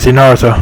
is in order.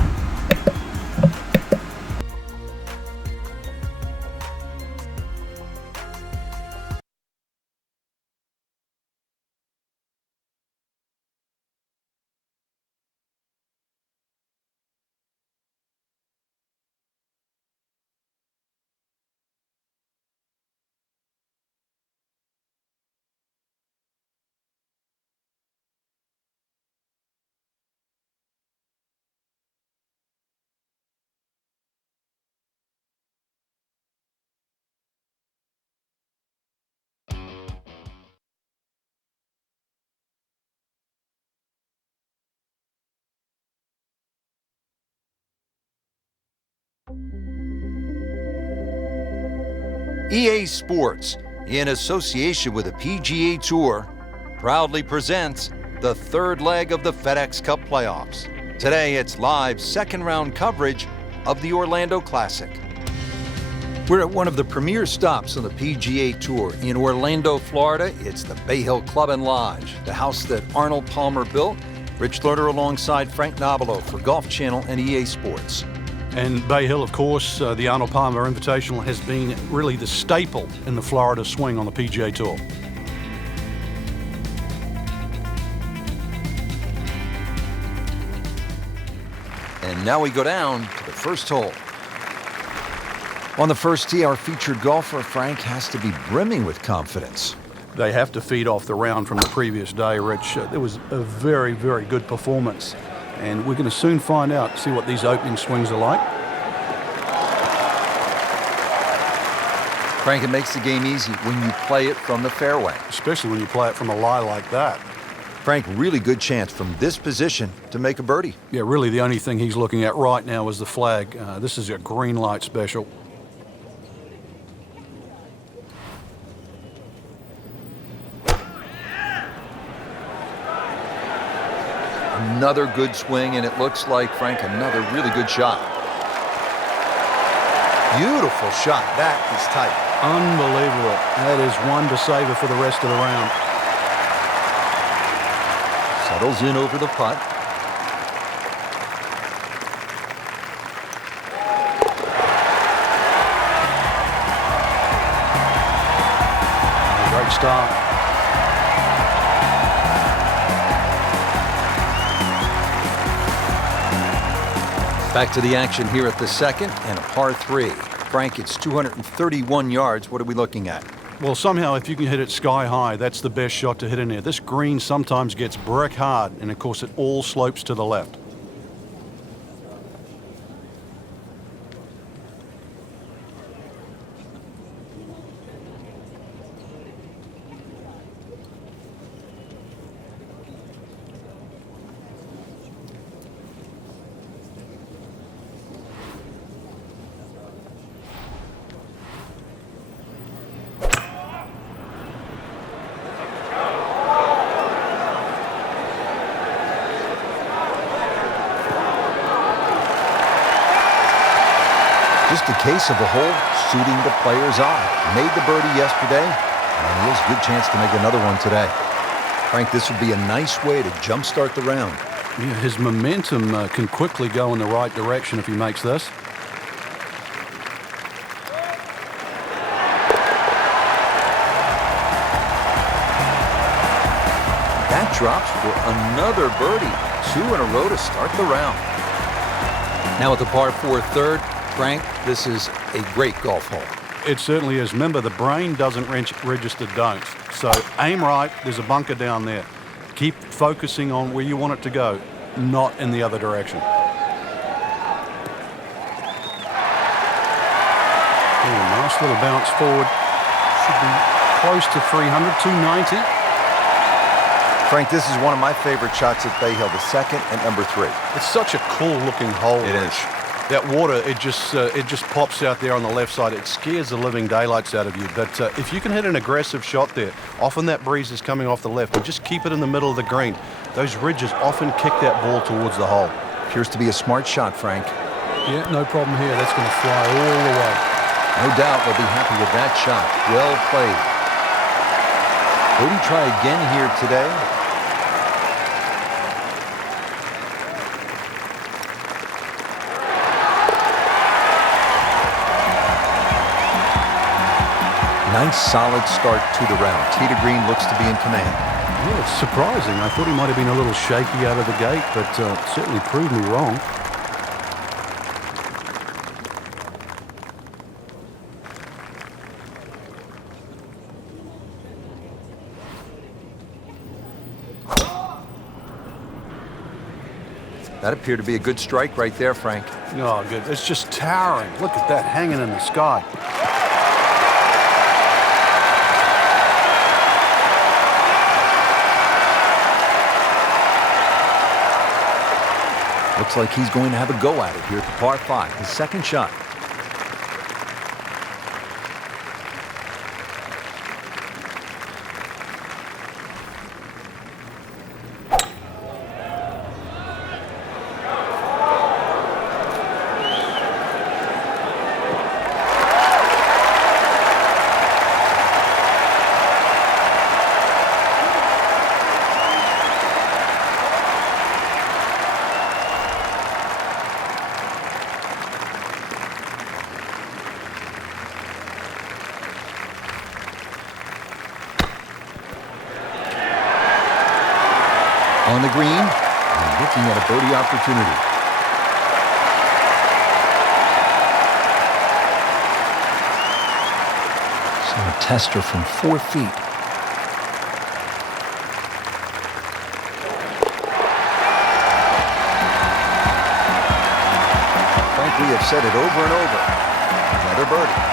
EA Sports, in association with the PGA Tour, proudly presents the third leg of the FedEx Cup playoffs. Today, it's live second-round coverage of the Orlando Classic. We're at one of the premier stops on the PGA Tour in Orlando, Florida. It's the Bay Hill Club and Lodge, the house that Arnold Palmer built. Rich Lerner alongside Frank Nobilo for Golf Channel and EA Sports. And Bay Hill, of course, the Arnold Palmer Invitational has been really the staple in the Florida swing on the PGA Tour. And now we go down to the first hole. On the first tee, our featured golfer, Frank, has to be brimming with confidence. They have to feed off the round from the previous day, Rich. There was a very, very good performance. And we're going to soon find out, see what these opening swings are like. Frank, it makes the game easy when you play it from the fairway. Especially when you play it from a lie like that. Frank, really good chance from this position to make a birdie. Yeah, really the only thing he's looking at right now is the flag. This is a green light special. Another good swing, and it looks like, Frank, another really good shot. Beautiful shot. That is tight. Unbelievable. That is one to savor for the rest of the round. Settles in over the putt. Great start. Back to the action here at the second, and a par 3. Frank, it's 231 yards. What are we looking at? Well, somehow, if you can hit it sky high, that's the best shot to hit in there. This green sometimes gets brick hard, and of course, it all slopes to the left. Just a case of a hole suiting the player's eye. Made the birdie yesterday, and he has a good chance to make another one today. Frank, this would be a nice way to jumpstart the round. Yeah, his momentum can quickly go in the right direction if he makes this. That drops for another birdie. 2 in a row to start the round. Now at the par 4 third, Frank, this is a great golf hole. It certainly is. Remember, the brain doesn't register don'ts. So aim right. There's a bunker down there. Keep focusing on where you want it to go, not in the other direction. Nice little bounce forward. Should be close to 300, 290. Frank, this is one of my favorite shots at Bay Hill, the second and number 3. It's such a cool-looking hole. It is. That water, it just pops out there on the left side. It scares the living daylights out of you. But if you can hit an aggressive shot there, often that breeze is coming off the left, and just keep it in the middle of the green. Those ridges often kick that ball towards the hole. Appears to be a smart shot, Frank. Yeah, no problem here. That's going to fly all the way. No doubt they'll be happy with that shot. Well played. Will he try again here today? Nice solid start to the round. Tee to green looks to be in command. Yeah, it's surprising. I thought he might have been a little shaky out of the gate, but certainly proved me wrong. That appeared to be a good strike right there, Frank. Oh, good. It's just towering. Look at that hanging in the sky. Looks like he's going to have a go at it here at the par 5, his second shot. On the green, and looking at a birdie opportunity. So a tester from 4 feet. Frank, we have said it over and over. Another birdie.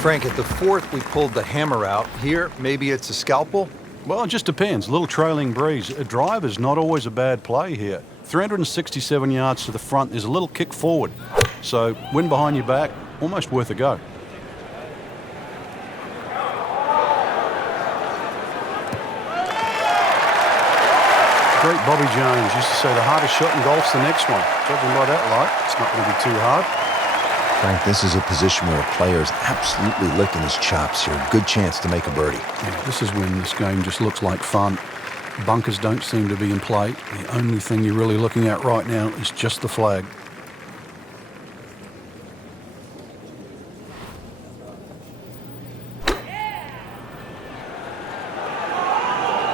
Frank, at the 4th, we pulled the hammer out. Here, maybe it's a scalpel? Well, it just depends. A little trailing breeze. A drive is not always a bad play here. 367 yards to the front. There's a little kick forward. So, wind behind your back, almost worth a go. Great Bobby Jones used to say the hardest shot in golf's the next one. Judging by that light, it's not going to be too hard. Frank, this is a position where a player is absolutely licking his chops here. Good chance to make a birdie. Yeah, this is when this game just looks like fun. Bunkers don't seem to be in play. The only thing you're really looking at right now is just the flag.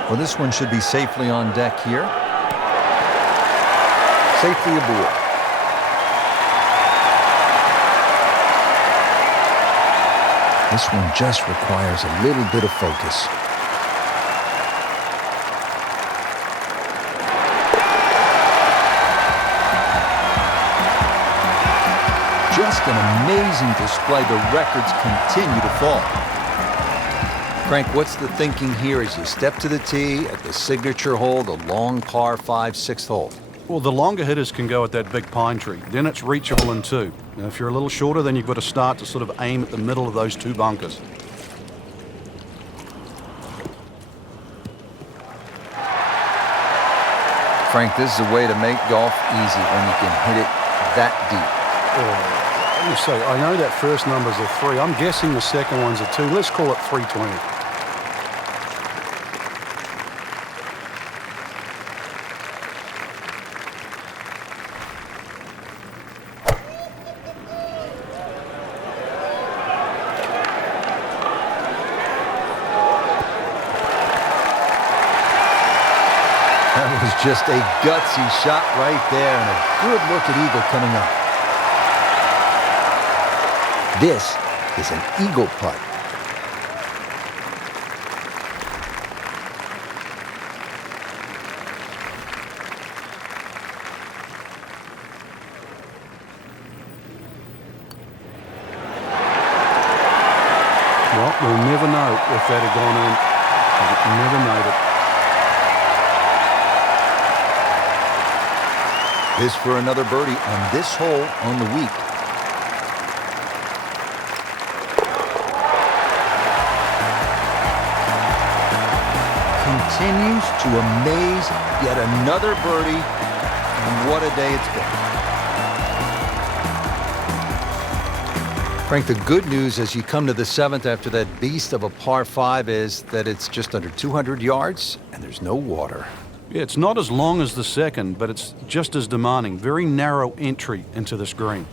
Well, this one should be safely on deck here. Safely aboard. This one just requires a little bit of focus. Just an amazing display. The records continue to fall. Frank, what's the thinking here as you step to the tee at the signature hole, the long par 5, 6th hole? Well, the longer hitters can go at that big pine tree. Then it's reachable in 2. Now, if you're a little shorter, then you've got to start to sort of aim at the middle of those 2 bunkers. Frank, this is a way to make golf easy when you can hit it that deep. Let me say, I know that first number's a 3. I'm guessing the second one's a 2. Let's call it 320. That was just a gutsy shot right there, and a good look at eagle coming up. This is an eagle putt. Well, we'll never know if that had gone in. It never made it. This for another birdie on this hole on the week. Continues to amaze. Yet another birdie, and what a day it's been. Frank, the good news as you come to the 7th after that beast of a par 5 is that it's just under 200 yards and there's no water. Yeah, it's not as long as the second, but it's just as demanding. Very narrow entry into this green.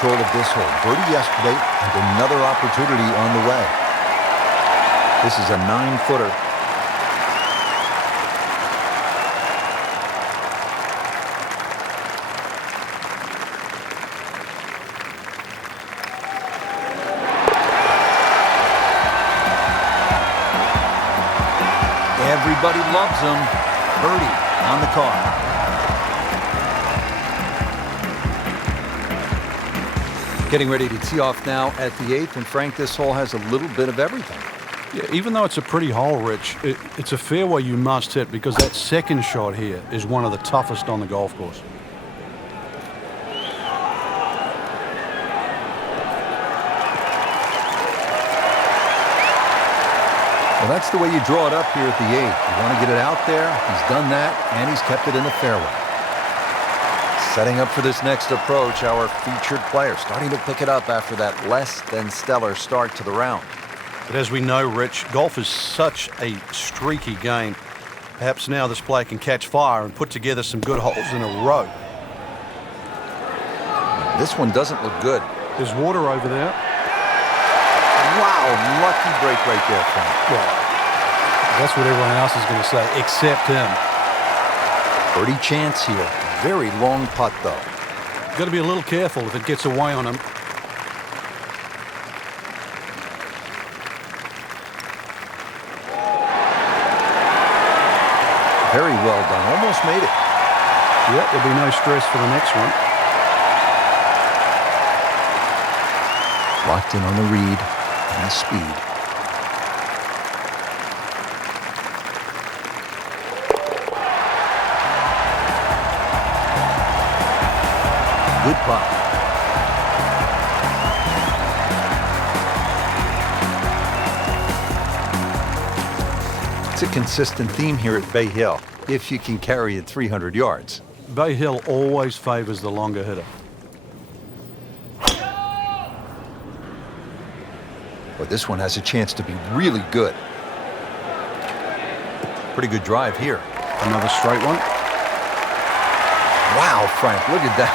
control of this hole. Birdie yesterday and another opportunity on the way. This is a 9-footer. Everybody loves him. Birdie on the card. Getting ready to tee off now at the 8th, and Frank, this hole has a little bit of everything. Yeah, even though it's a pretty hole, Rich, it's a fairway you must hit because that second shot here is one of the toughest on the golf course. Well, that's the way you draw it up here at the 8th. You want to get it out there. He's done that, and he's kept it in the fairway. Setting up for this next approach, our featured player starting to pick it up after that less than stellar start to the round. But as we know, Rich, golf is such a streaky game. Perhaps now this player can catch fire and put together some good holes in a row. This one doesn't look good. There's water over there. Wow, lucky break right there, Frank. Well, that's what everyone else is going to say, except him. Birdie chance here. Very long putt, though. Got to be a little careful if it gets away on him. Very well done. Almost made it. Yep, there'll be no stress for the next one. Locked in on the read and the speed. Good putt. It's a consistent theme here at Bay Hill, if you can carry it 300 yards. Bay Hill always favors the longer hitter. Well, this one has a chance to be really good. Pretty good drive here. Another straight one. Wow, Frank, look at that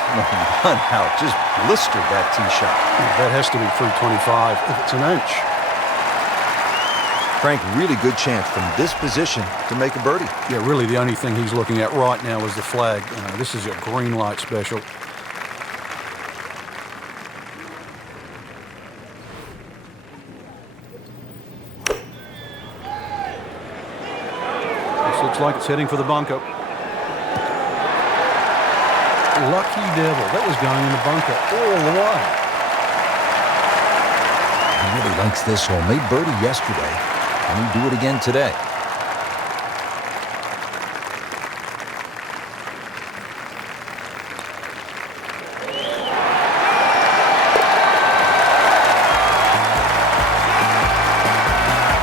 one out. Just blistered that tee shot. That has to be 325 if it's an inch. Frank, really good chance from this position to make a birdie. Yeah, really the only thing he's looking at right now is the flag. This is a green light special. This looks like it's heading for the bunker. Lucky devil. That was going in the bunker all the way. He really likes this hole. Made birdie yesterday, and he'll do it again today.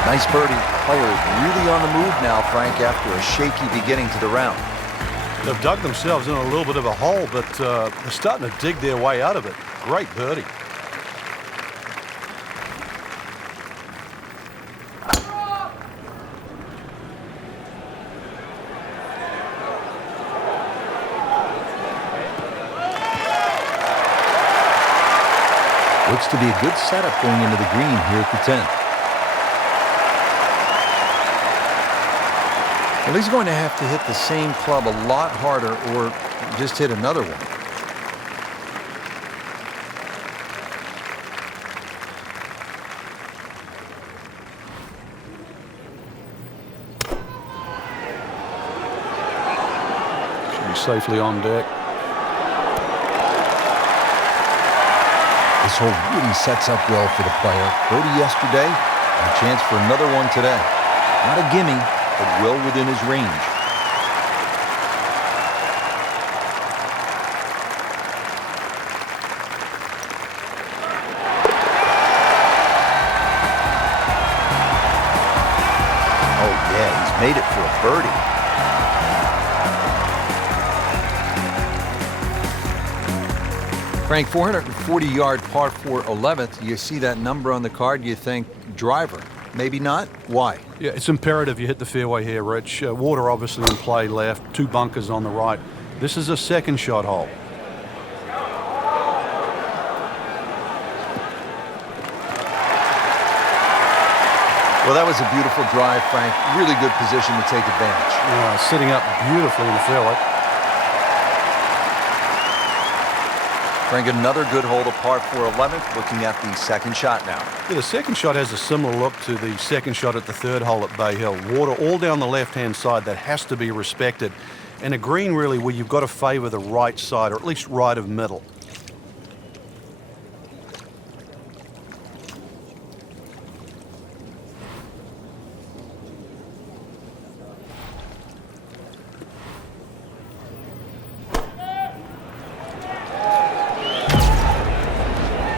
Nice birdie. Player is really on the move now, Frank, after a shaky beginning to the round. They've dug themselves in a little bit of a hole, but they're starting to dig their way out of it. Great birdie. Looks to be a good setup going into the green here at the 10th. Well, he's going to have to hit the same club a lot harder or just hit another one. Should be safely on deck. This hole really sets up well for the player. Birdie yesterday and a chance for another one today. Not a gimme, but well within his range. Oh yeah, he's made it for a birdie. Frank, 440-yard par 4 11th. You see that number on the card, you think driver. Maybe not. Why? Yeah, it's imperative you hit the fairway here, Rich. Water obviously in play left, 2 bunkers on the right. This is a second shot hole. Well, that was a beautiful drive, Frank. Really good position to take advantage. Sitting up beautifully in the fairway. Frank, another good hole to par 4 11th. Looking at the second shot now. Yeah, the second shot has a similar look to the second shot at the third hole at Bay Hill. Water all down the left-hand side. That has to be respected. And a green really where you've got to favour the right side, or at least right of middle.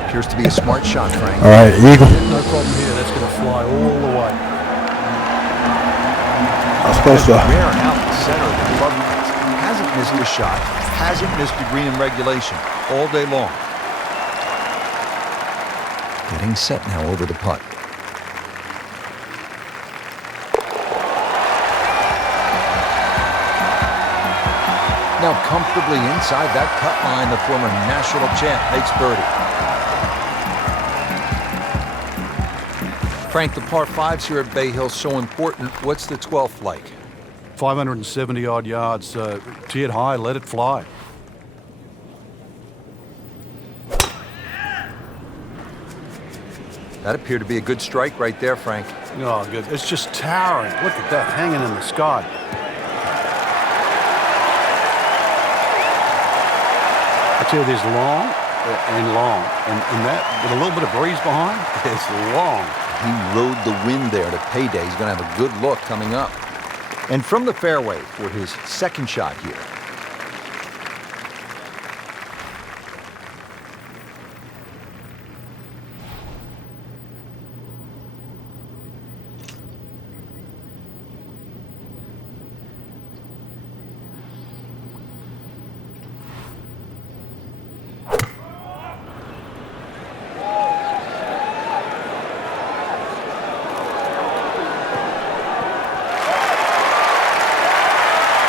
Appears to be a smart shot, Frank. All right, eagle. No problem here. That's going to fly all the way. I'm supposed to. Rare out the center of the club face. Hasn't missed a shot. Hasn't missed a green in regulation all day long. Getting set now over the putt. Now comfortably inside that cut line, the former national champ makes birdie. Frank, the par 5s here at Bay Hill so important. What's the 12th like? 570 odd yards, tee it high, let it fly. That appeared to be a good strike right there, Frank. Oh, good. It's just towering. Look at that, hanging in the sky. I tell you, there's long and long. And that, with a little bit of breeze behind, it's long. He rode the wind there to payday. He's going to have a good look coming up. And from the fairway for his second shot here.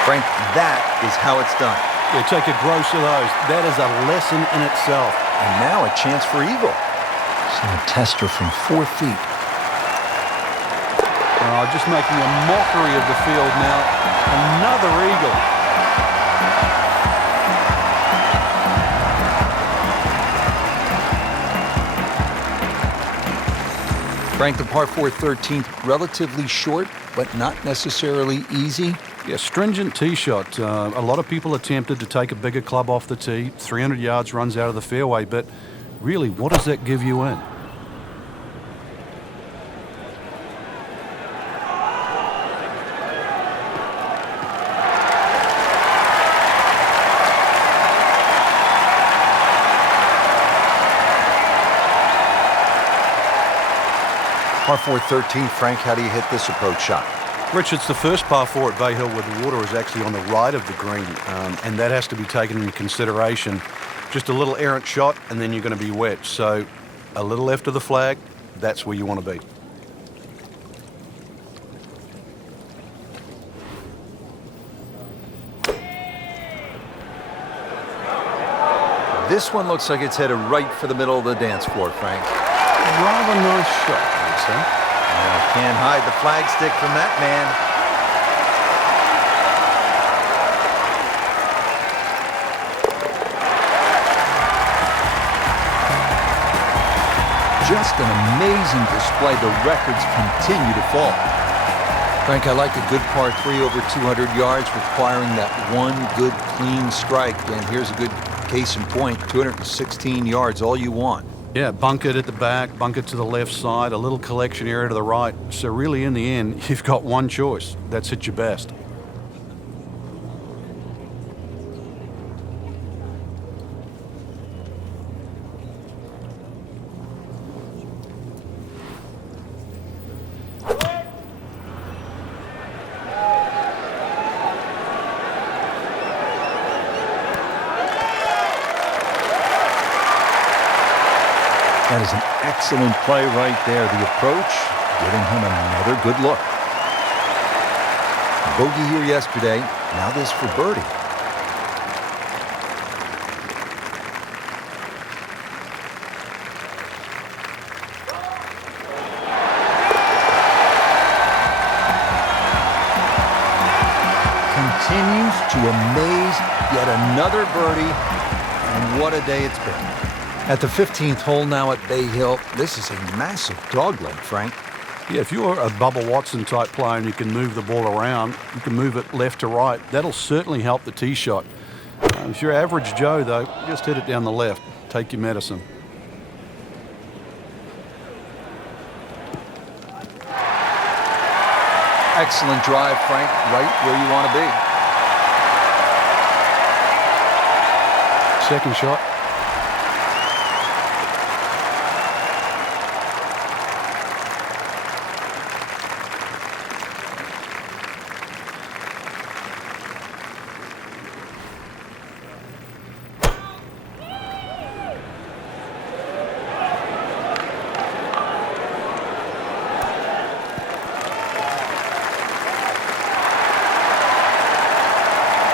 Frank, that is how it's done. Yeah, take a gross of those. That is a lesson in itself. And now a chance for eagle. Seeing a tester from 4 feet. Just making a mockery of the field now. Another eagle. Frank, the par 4 13th, relatively short, but not necessarily easy. Yeah, stringent tee shot. A lot of people are tempted to take a bigger club off the tee. 300 yards runs out of the fairway, but really, what does that give you in? Par 4 13, Frank, how do you hit this approach shot? Rich, it's the first par 4 at Bay Hill where the water is actually on the right of the green, and that has to be taken into consideration. Just a little errant shot, and then you're going to be wet. So a little left of the flag, that's where you want to be. This one looks like it's headed right for the middle of the dance floor, Frank. Rather nice shot, I'd say. Can't hide the flagstick from that man. Just an amazing display. The records continue to fall. Frank, I like a good par 3 over 200 yards requiring that one good clean strike. And here's a good case in point, 216 yards, all you want. Yeah, bunk it at the back, bunk it to the left side, a little collection area to the right. So really, in the end, you've got one choice. That's hit your best. That is an excellent play right there. The approach, giving him another good look. Bogey here yesterday. Now this for birdie. continues to amaze. Yet another birdie, and what a day it's been. At the 15th hole now at Bay Hill, this is a massive dogleg, Frank. Yeah, if you're a Bubba Watson type player and you can move the ball around, you can move it left to right, that'll certainly help the tee shot. If you're average Joe, though, just hit it down the left. Take your medicine. Excellent drive, Frank, right where you want to be. Second shot.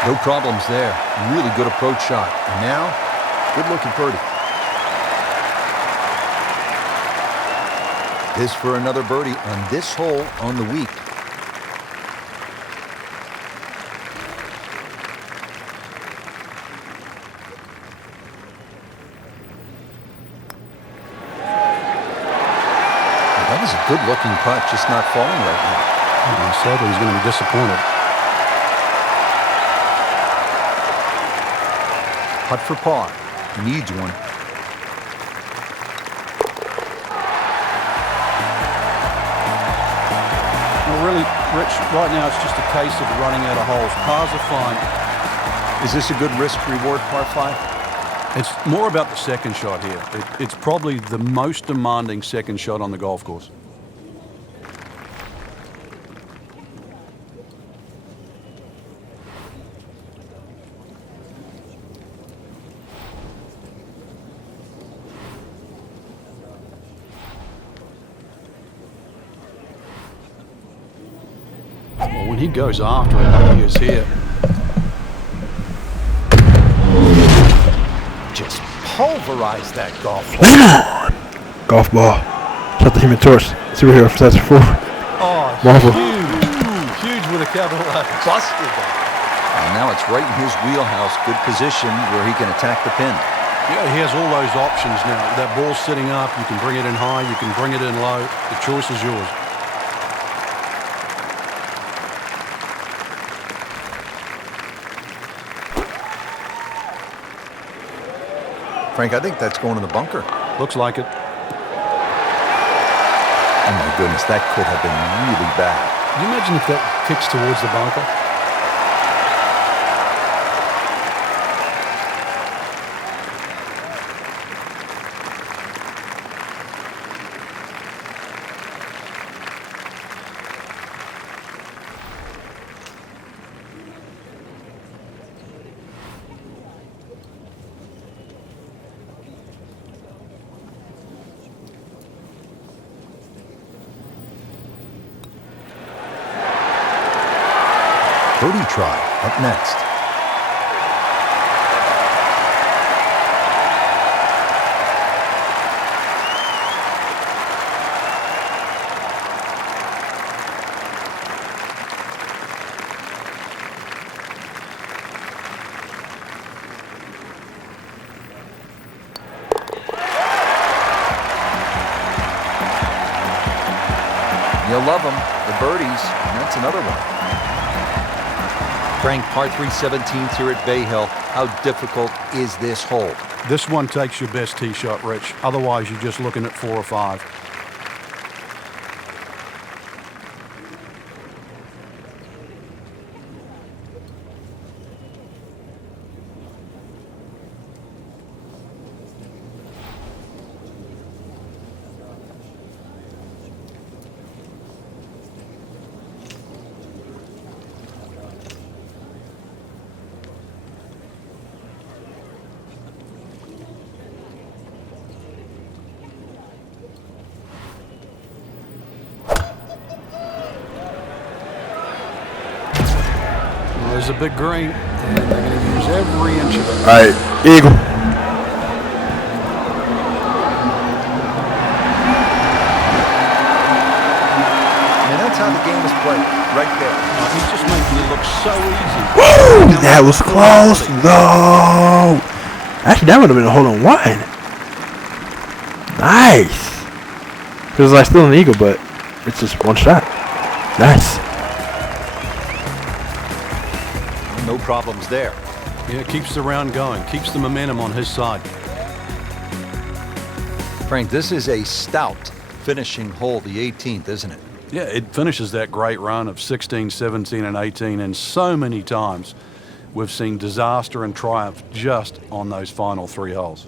No problems there. Really good approach shot. And now, good looking birdie. This for another birdie on this hole on the week. That was a good looking putt, just not falling right now. Sadly, he's going to be disappointed. Putt for par. He needs one. Well, really, Rich, right now it's just a case of running out of holes. Pars are fine. Is this a good risk-reward par 5? It's more about the second shot here. It's probably the most demanding second shot on the golf course. Well, when he goes after it like he is here, just pulverized that golf ball. Golf ball. Shot the Human Torch. Superhero for that's 4. Oh, Marvel. huge with a capital H. Busted that. And now it's right in his wheelhouse. Good position where he can attack the pin. Yeah, he has all those options now. That ball's sitting up. You can bring it in high. You can bring it in low. The choice is yours. Frank, I think that's going in the bunker. Looks like it. Oh my goodness, that could have been really bad. Can you imagine if that kicks towards the bunker? Birdie try up next. You'll love them, the birdies, and that's another one. Frank, par 3 17th here at Bay Hill. How difficult is this hole? This one takes your best tee shot, Rich. Otherwise, you're just looking at 4 or 5. There's a big green, and they're going to use every inch of it. All right, eagle. And that's how the game is played. player, right there. He's just making it look so easy. Woo! That was close. No. Actually, that would have been a hole-in-one. Nice. It was like still an eagle, but it's just one shot. Nice. No problems there. Yeah, keeps the round going, keeps the momentum on his side. Frank, this is a stout finishing hole, the 18th, isn't it? Yeah, it finishes that great run of 16, 17, and 18, and so many times we've seen disaster and triumph just on those final 3 holes.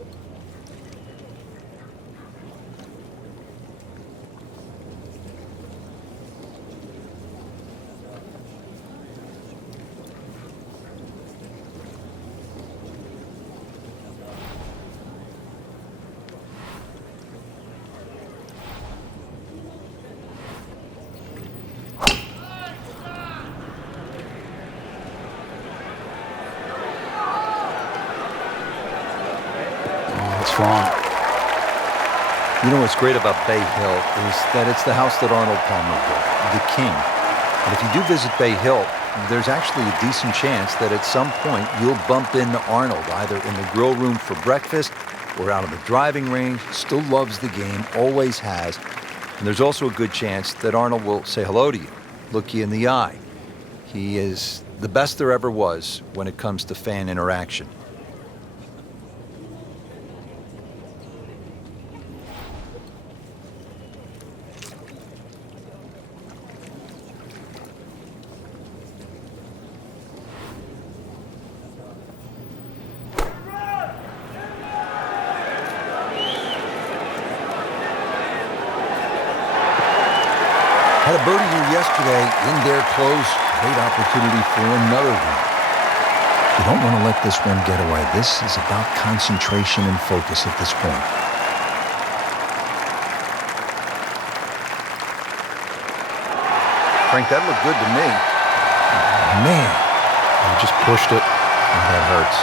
Fine. You know what's great about Bay Hill is that it's the house that Arnold Palmer built, the king. And if you do visit Bay Hill, there's actually a decent chance that at some point you'll bump into Arnold, either in the grill room for breakfast or out on the driving range. Still loves the game, always has. And there's also a good chance that Arnold will say hello to you, look you in the eye. He is the best there ever was when it comes to fan interaction. Had a birdie here yesterday, in there close. Great opportunity for another one. You don't want to let this one get away. This is about concentration and focus at this point. Frank, that looked good to me. Man. He just pushed it. And that hurts.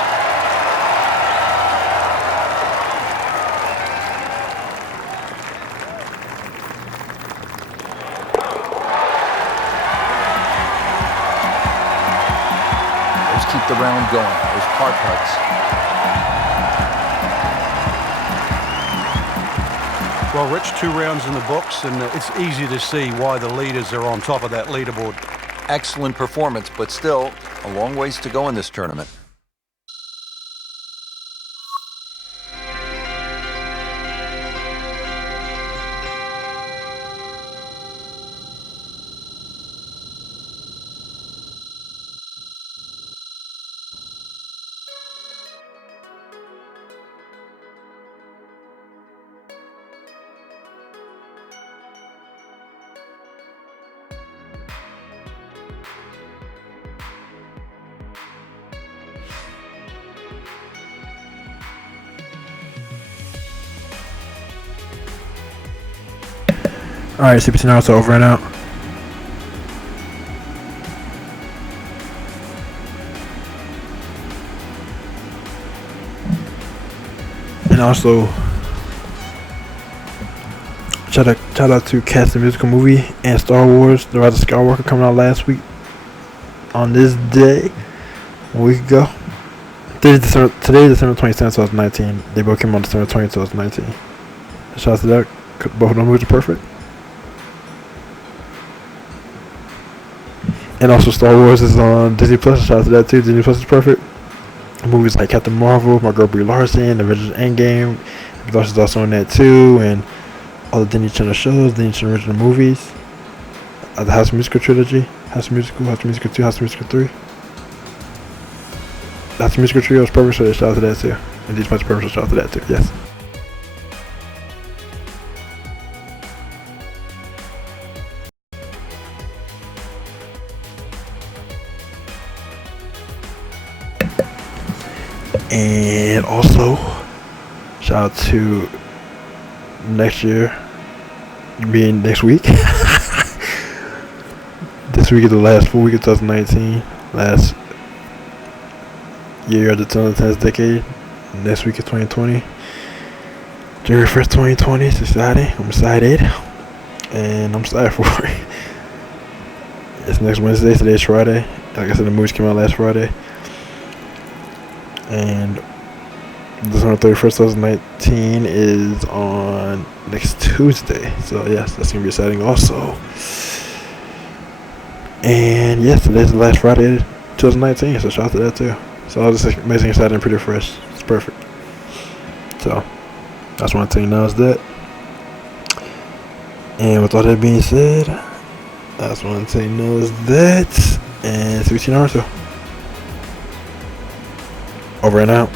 Keep the round going. Those par putts. Well, Rich, 2 rounds in the books, and it's easy to see why the leaders are on top of that leaderboard. Excellent performance, but still a long ways to go in this tournament. Alright, CPT Naruto over and out. And also, shout out to Cats the Musical Movie and Star Wars The Rise of Skywalker coming out last week on this day, a week ago. Today, December 27th, 2019. They both came on December 20th, 2019. Shout out to that. Both of them movies are perfect. And also Star Wars is on Disney Plus. Shout out to that too. Disney Plus is perfect. Movies like Captain Marvel, My Girl Brie Larson, Avengers Endgame. Brie Larson's also on that too. And all the Disney Channel shows, Disney Channel original movies. The House of Musical trilogy. House of Musical 2, House of Musical 3. The House of Musical trio is perfect, so shout out to that too. And Disney Plus is perfect, so shout out to that too. Yes. And also, shout out to next year being next week. This week is the last full week of 2019. Last year of the 2010s decade. Next week is 2020. January 1st, 2020. It's exciting. I'm excited. And I'm excited for it. It's next Wednesday. Today's Friday. Like I said, the movies came out last Friday. And December 31st, 2019 is on next Tuesday. So, yes, that's going to be exciting also. And, yes, today's the last Friday of 2019. So, shout out to that, too. So, all this amazing, exciting, and pretty fresh. It's perfect. So, that's one thing now is that. And with all that being said, that's one thing now is that. And see what you know. Over and out.